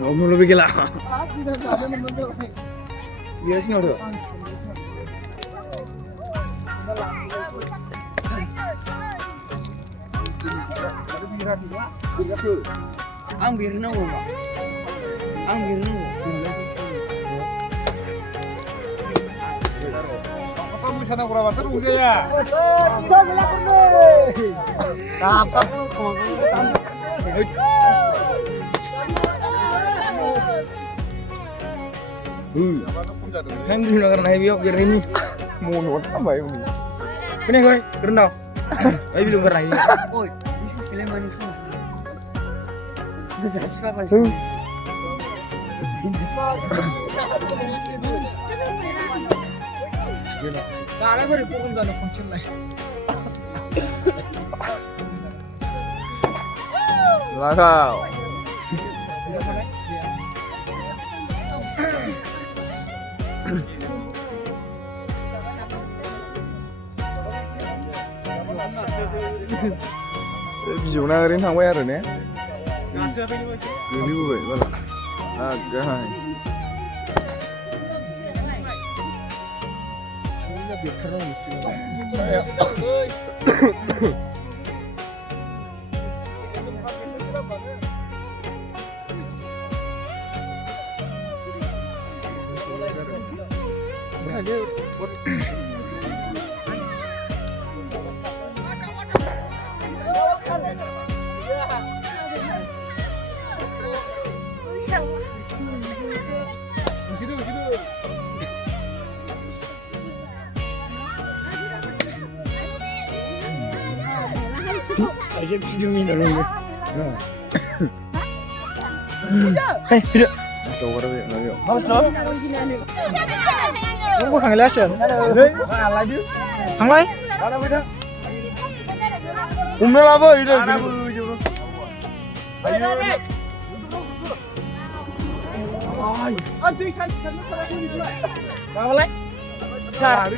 Ngomong lebih gila. Iya sih udah. Ang biar nunggu, Pak. Ang biar nunggu. Kamu sana kurang terus ya. Dapat Kan dulu karena heavy biar ini Munut apa ya ini? ini gue rendah. Tapi belum pernah ini. Oi, ini film manis mas. Bisa siapa? Cara berpukul dan kuncin lah. Lakau. Ví na đến thằng que rồi nhé. Review vậy đó là. Cái hai. Aja videoin dulu. Hei, video. Đâu có đâu vậy? Harus dong. Tunggu hang lesen. Ala dia. Hang lain? Ada beda. Umur apa itu? Ayo. Kamu lain? Sar.